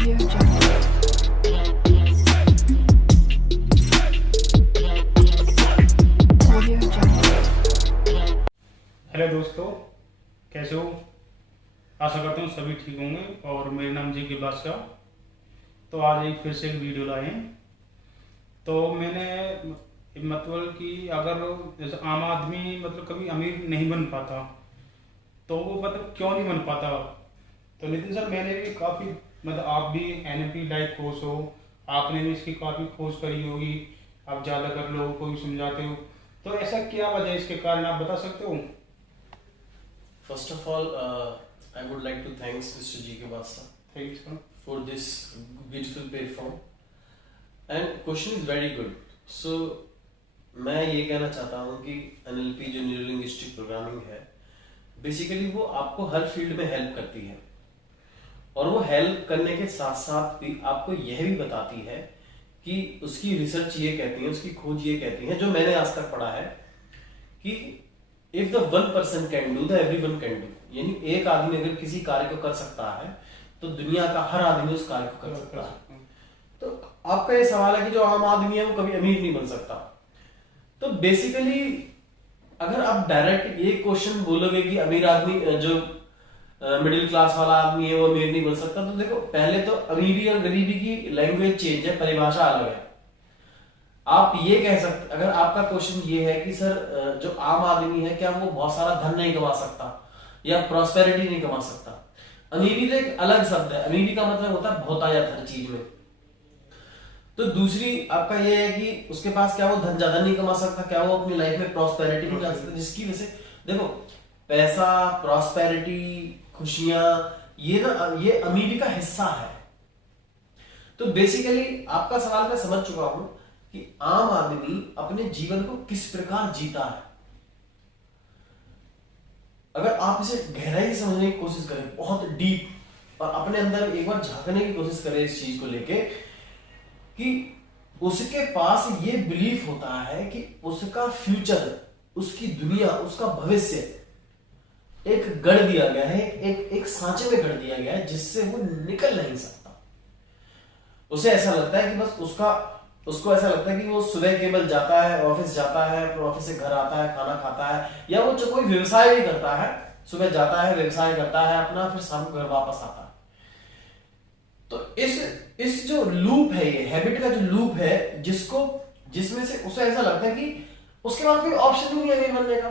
Audio Jungle. Audio Jungle. Hello दोस्तों, कैसे हो? आशा करता हूँ सभी ठीक होंगे। और मेरा नाम जी के बादशाह। तो आज एक फिर से एक वीडियो लाए हैं। तो मैंने मतलब कि अगर जैसे आम आदमी मतलब कभी अमीर नहीं बन पाता, तो वो मतलब क्यों नहीं बन पाता? तो नितिन सर, मैंने भी काफ़ी मतलब आप भी एनएलपी लाइफ कोर्स हो, आपने भी इसकी काफ़ी खोज करी होगी, आप ज़्यादातर लोगों को भी समझाते हो। तो ऐसा क्या वजह है इसके कारण, आप बता सकते हो? First of all, I would like to thanks Mr. G. K. Basa thank you sir. for this beautiful platform. And question is very good. So, मैं ये कहना चाहता हूँ कि NLP जो न्यूरो लिंग्विस्टिक प्रोग्रामिंग है, बेसिकली वो आपको हर फील्ड में हेल्प करती है, और वो हेल्प करने के साथ साथ भी आपको यह भी बताती है कि उसकी रिसर्च ये कहती है, उसकी खोज ये कहती है, जो मैंने आज तक पढ़ा है, कि if the one person can do the everyone can do. यानी एक आदमी अगर किसी कार्य को कर सकता है तो दुनिया का हर आदमी उस कार्य को कर सकता है। तो आपका ये सवाल है कि जो आम आदमी है वो कभी अमीर नहीं बन सकता। तो बेसिकली अगर आप डायरेक्ट ये क्वेश्चन बोलोगे कि अमीर आदमी जो मिडिल क्लास वाला आदमी है वो अमीर नहीं बन सकता, तो देखो पहले तो अमीरी और गरीबी की लैंग्वेज चेंज है, परिभाषा अलग है। आप ये कह सकते, अगर आपका क्वेश्चन ये है कि सर जो आम आदमी है क्या वो बहुत सारा धन नहीं कमा सकता या प्रॉस्पेरिटी नहीं कमा सकता? अमीरी तो एक अलग शब्द है। अमीरी का मतलब होता है बहुतायत हर चीज में। तो दूसरी आपका ये है कि उसके पास क्या वो धन ज्यादा नहीं कमा सकता, क्या वो अपनी लाइफ में प्रॉस्पेरिटी नहीं ला सकता? जिसकी वजह से देखो पैसा, प्रॉस्पेरिटी, खुशियां, ये ना ये अमीरी का हिस्सा है। तो बेसिकली आपका सवाल मैं समझ चुका हूं कि आम आदमी अपने जीवन को किस प्रकार जीता है। अगर आप इसे गहराई से समझने की कोशिश करें, बहुत डीप, और अपने अंदर एक बार झांकने की कोशिश करें इस चीज को लेके, कि उसके पास ये बिलीफ होता है कि उसका फ्यूचर, उसकी दुनिया, उसका भविष्य एक गढ़ दिया गया है, एक सांचे में गढ़ दिया गया है जिससे वो निकल नहीं सकता। उसे ऐसा लगता है कि बस उसको ऐसा लगता है कि वो सुबह केवल जाता है, ऑफिस जाता है, फिर ऑफिस से घर आता है, खाना खाता है, या वो जो कोई व्यवसाय भी करता है, सुबह जाता है, व्यवसाय करता है अपना, फिर शाम को घर वापस आता है। तो इस जो लूप है, ये हैबिट का जो लूप है, जिसमें से उसे ऐसा लगता है कि उसके पास कोई ऑप्शन ही नहीं है अमीर बनने का।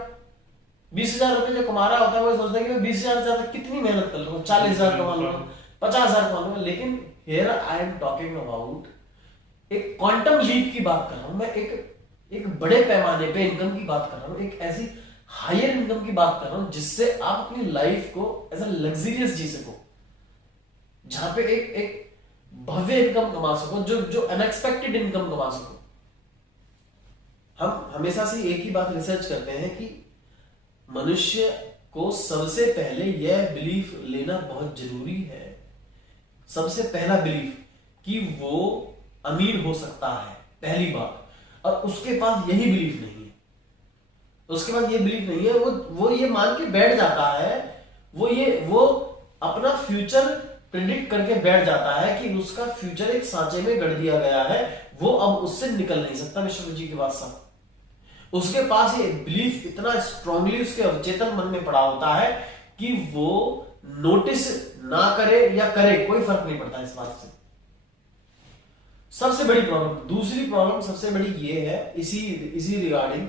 20,000 रुपए जो कमा रहा होता है वो सोचता है कि मैं 20,000 से ज्यादा कितनी मेहनत कर लूंगा, 40,000 कमा लूंगा, 50,000 कमा लूंगा। लेकिन here I am talking about एक क्वांटम लीप की बात कर रहा हूं मैं, एक बड़े पैमाने पे इनकम की बात कर रहा हूं, एक ऐसी हायर इनकम की बात कर रहा हूं जिससे आप अपनी लाइफ को एज अ लग्जरियस जी सको, जहां पे एक भव्य इनकम कमा सको, जो अनएक्सपेक्टेड इनकम कमा सको। हम हमेशा से एक ही बात रिसर्च करते हैं कि मनुष्य को सबसे पहले यह बिलीफ लेना बहुत जरूरी है, सबसे पहला बिलीफ, कि वो अमीर हो सकता है, पहली बात। और उसके पास यही बिलीफ नहीं है, उसके पास ये बिलीफ नहीं है, वो ये मान के बैठ जाता है, वो अपना फ्यूचर प्रिडिक्ट करके बैठ जाता है कि उसका फ्यूचर एक सांचे में गढ़ दिया गया है, वो अब उससे निकल नहीं सकता। विश्व जी के बादशाह, उसके पास ये बिलीफ इतना स्ट्रांगली उसके अवचेतन मन में पड़ा होता है कि वो नोटिस ना करे या करे, कोई फर्क नहीं पड़ता इस बात से। सबसे बड़ी प्रॉब्लम, दूसरी प्रॉब्लम सबसे बड़ी ये है, इसी रिगार्डिंग,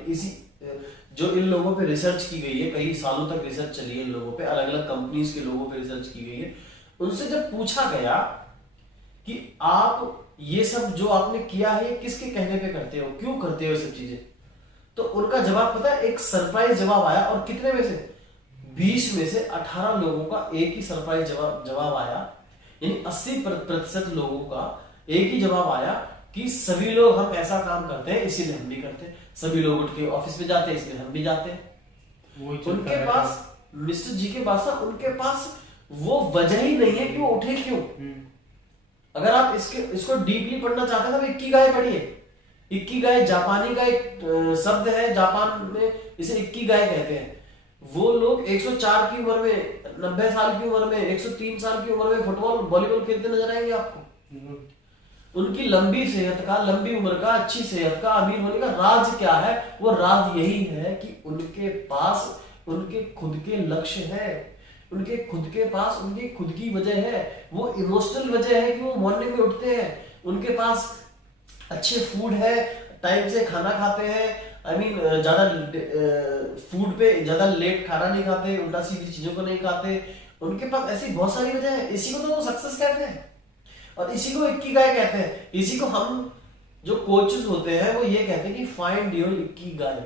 जो इन लोगों पे रिसर्च की गई है, कई सालों तक रिसर्च चली है इन लोगों पे, अलग अलग कंपनीज के लोगों पे रिसर्च की गई है। उनसे जब पूछा गया कि आप ये सब जो आपने किया है किसके कहने पे करते हो, क्यों करते हो ये सब चीजें, तो उनका जवाब पता है, एक सरप्राइज जवाब आया। और कितने में से 20 में से 18 लोगों का एक ही सरप्राइज जवाब आया, यानी 80% लोगों का एक ही जवाब आया कि सभी लोग हम ऐसा काम करते हैं इसीलिए हम भी करते हैं, सभी लोग उठ के ऑफिस में जाते हैं इसलिए हम भी जाते हैं। उनके पास मिस्टर जी के पास, उनके पास वो वजह ही नहीं है कि वो उठे क्यों। अगर आप इसको डीपली पढ़ना चाहते हैं तो इक्किगाई पढ़िए। इक्किगाई जापानी का एक शब्द है, जापान में इसे इक्किगाई कहते हैं। वो लोग 104 की उम्र में 90 साल की उम्र में, 103 साल की उम्र में फुटबॉल वॉलीबॉल खेलते नजर आएंगे आपको? उनकी लंबी सेहत का, लंबी उम्र का, अच्छी सेहत का, अमीर होने का राज क्या है? वो राज यही है कि उनके पास उनके खुद के लक्ष्य है, उनके खुद के पास उनकी खुद की वजह है, वो इमोशनल वजह है कि वो मॉर्निंग में उठते हैं, उनके पास अच्छे फूड है, टाइम से खाना खाते हैं, आई मीन ज्यादा फूड पे ज्यादा लेट खाना नहीं खाते, उल्टा सीधी चीजों को नहीं खाते, उनके पास ऐसी बहुत सारी वजह है। इसी को तो वो सक्सेस कहते हैं और इसी को इक्किगाई कहते हैं। इसी को हम जो कोचेस होते हैं वो ये कहते हैं कि फाइंड योर इक्किगाई।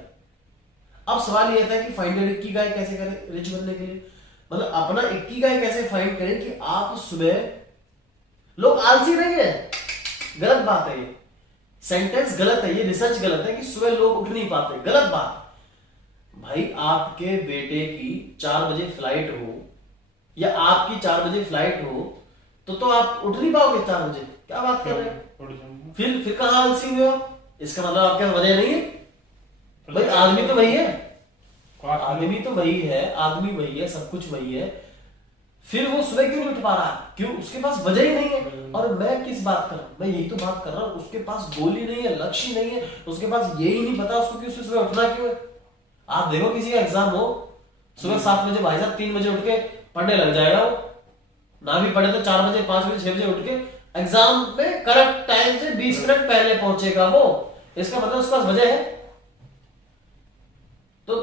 अब सवाल ये था कि फाइंड योर इक्किगाई कैसे करें रिच बनने के लिए, मतलब अपना इक्किगाई कैसे फाइंड करें कि आप सुबह, लोग आलसी नहीं है, गलत बात है, ये सेंटेंस गलत है, ये रिसर्च गलत है कि सुबह लोग उठ नहीं पाते, गलत बात। भाई आपके बेटे की 4 बजे फ्लाइट हो या आपकी 4 बजे फ्लाइट हो तो आप उठ नहीं पाओगे 4 बजे, क्या बात कर रहे हैं? फिर कहां आलसी हुए हो? इसका मतलब आपके वजह नहीं है भाई, आदमी तो वही है, आदमी तो वही है, आदमी वही है, सब कुछ वही है, फिर वो सुबह क्यों नहीं उठ पा रहा है? क्यों? उसके पास वजह ही नहीं है। और मैं किस बात कर रहा हूं? मैं यही तो बात कर रहा हूं, उसके पास गोल ही नहीं है, लक्ष्य नहीं है, उसके पास यही नहीं पता उसको कि उसे सुबह उठना क्यों है। आप देखो किसी का एग्जाम हो, सुबह 7 बजे भाई साहब 3 बजे उठ के पढ़ने लग जाएगा, वो ना भी पढ़े तो 4 बजे 5 बजे 6 बजे उठ के एग्जाम में करेक्ट टाइम से 20 मिनट पहले पहुंचेगा वो, इसका मतलब उसके पास वजह है। तो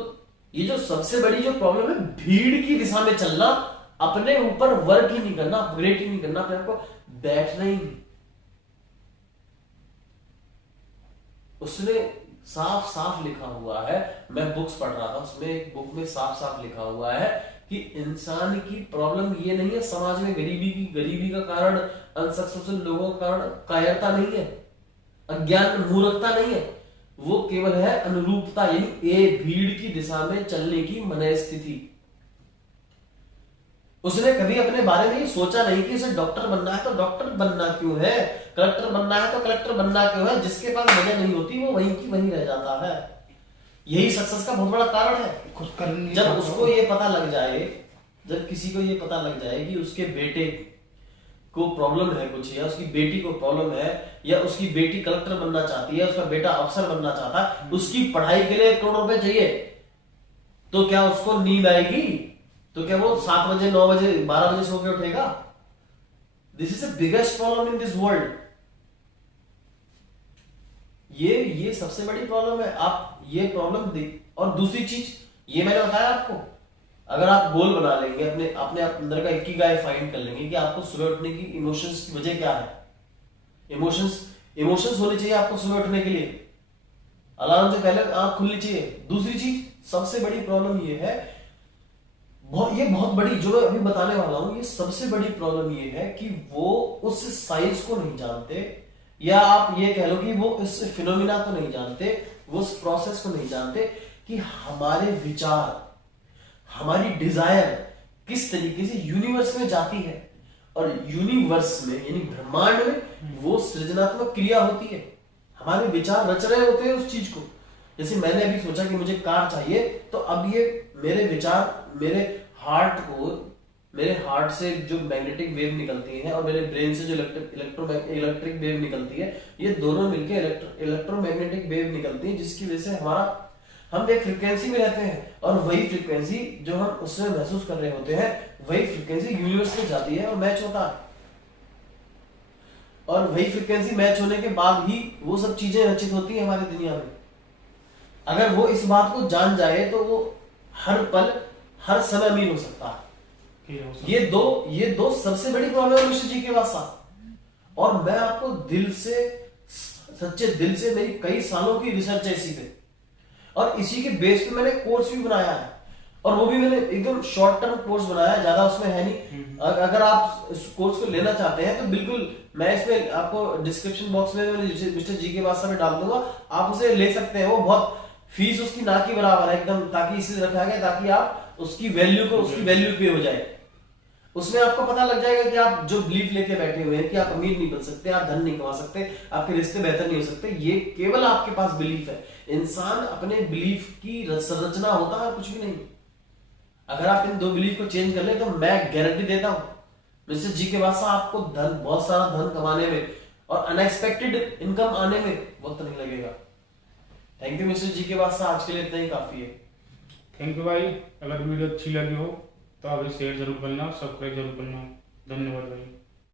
ये जो सबसे बड़ी जो प्रॉब्लम है, भीड़ की दिशा में चलना, अपने ऊपर वर्क ही नहीं करना, अपग्रेड ही नहीं करना, अपने आपको बैठना ही नहीं। उसने साफ साफ लिखा हुआ है, मैं बुक्स पढ़ रहा था, उसमें एक बुक में साफ साफ लिखा हुआ है कि इंसान की प्रॉब्लम ये नहीं है समाज में गरीबी का कारण, अनसक्सेसफुल लोगों का कारण कायरता नहीं है, अज्ञान मूर्खता नहीं है, वो केवल है अनुरूपता, यानी भीड़ की दिशा में चलने की मनस्थिति। उसने कभी अपने बारे में सोचा नहीं कि उसे डॉक्टर बनना है तो डॉक्टर बनना क्यों है, कलेक्टर बनना है तो कलेक्टर बनना क्यों है। जिसके पास वजह नहीं होती वो वहीं की वहीं रह जाता है। यही सक्सेस का बहुत बड़ा कारण है। जब उसको ये पता लग जाए, जब किसी को ये पता लग जाए कि उसके बेटे को प्रॉब्लम है कुछ, या उसकी बेटी को प्रॉब्लम है, या उसकी बेटी कलेक्टर बनना चाहती है, उसका बेटा अफसर बनना चाहता है, उसकी पढ़ाई के लिए 1 करोड़ रुपए चाहिए, तो क्या उसको नींद आएगी? तो क्या वो 7 बजे 9 बजे 12 बजे सो के उठेगा? This is the biggest problem in this world. ये सबसे बड़ी प्रॉब्लम है। आप ये प्रॉब्लम देख। और दूसरी चीज ये मैंने बताया आपको, अगर आप गोल बना लेंगे, अपने अंदर का इक्किगाई फाइंड कर लेंगे कि आपको सुबह उठने की इमोशंस की वजह क्या है। इमोशंस होने चाहिए आपको सुबह उठने के लिए, अलार्म से पहले आंख खुलनी चाहिए। दूसरी चीज सबसे बड़ी प्रॉब्लम ये है, ये बहुत बड़ी जो मैं अभी बताने वाला हूं, ये सबसे बड़ी प्रॉब्लम ये है कि वो उस साइंस को नहीं जानते, या आप ये कह लो कि वो इस फिनोमिना को नहीं जानते, वो उस प्रोसेस को नहीं जानते कि हमारे विचार, हमारी डिजायर किस तरीके से यूनिवर्स में जाती है, और यूनिवर्स में यानी ब्रह्मांड में वो सृजनात्मक क्रिया होती है। हमारे विचार रच रहे होते हैं उस चीज को। जैसे मैंने अभी सोचा कि मुझे कार चाहिए, तो अब ये मेरे विचार, मेरे हार्ट से जो मैग्नेटिक वेव निकलती है और मेरे ब्रेन से जो इलेक्ट्रिक वेव निकलती है, ये दोनों मिलकर इलेक्ट्रोमैग्नेटिक वेव निकलती है, जिसकी वजह से हम एक फ्रीक्वेंसी में रहते हैं, और वही फ्रीक्वेंसी जो हम उसमें महसूस कर रहे होते हैं, वही फ्रीक्वेंसी यूनिवर्स में जाती है और मैच होता है। और वही फ्रीक्वेंसी मैच होने के बाद ही वो सब चीजें रचित होती है हमारी दुनिया में। अगर वो इस बात को जान जाए तो वो हर पल हर समय अमीर हो सकता है। ये दो सबसे बड़ी प्रॉब्लम है मनुष्य जी के पास। और मैं आपको सच्चे दिल से मेरी कई सालों की रिसर्च है इसी पे, और इसी के बेस पे मैंने कोर्स भी बनाया है, और वो भी मैंने एकदम शॉर्ट टर्म कोर्स बनाया है, ज्यादा उसमें है नहीं। अगर आप इस कोर्स को लेना चाहते हैं तो बिल्कुल मैं इसमें आपको डिस्क्रिप्शन बॉक्स में मिस्टर जी के पास में डाल दूंगा, आप उसे ले सकते हैं। वो बहुत फीस उसकी ना की बराबर है एकदम, ताकि इसलिए रखा गया ताकि आप उसकी वैल्यू पे हो जाए। उसमें आपको पता लग जाएगा कि आप जो बिलीफ लेके बैठे हुए हैं कि आप अमीर नहीं बन सकते, आप धन नहीं कमा सकते, आपके रिश्ते बेहतर नहीं हो सकते, ये केवल आपके पास बिलीफ है। इंसान अपने बिलीफ की संरचना होता है, कुछ भी नहीं। अगर आप इन 2 बिलीफ को चेंज कर ले तो मैं गारंटी देता हूं मिस्टर जी के बादशाह आपको धन, बहुत सारा धन कमाने में और अनएक्सपेक्टेड इनकम आने में वक्त नहीं लगेगा। थैंक यू मिस्टर जी के बादशाह, आज के लिए इतना ही काफी है। थैंक यू भाई। अगर वीडियो अच्छी लगी हो तो आप शेयर जरूर करना, सब्सक्राइब जरूर करना। धन्यवाद भाई।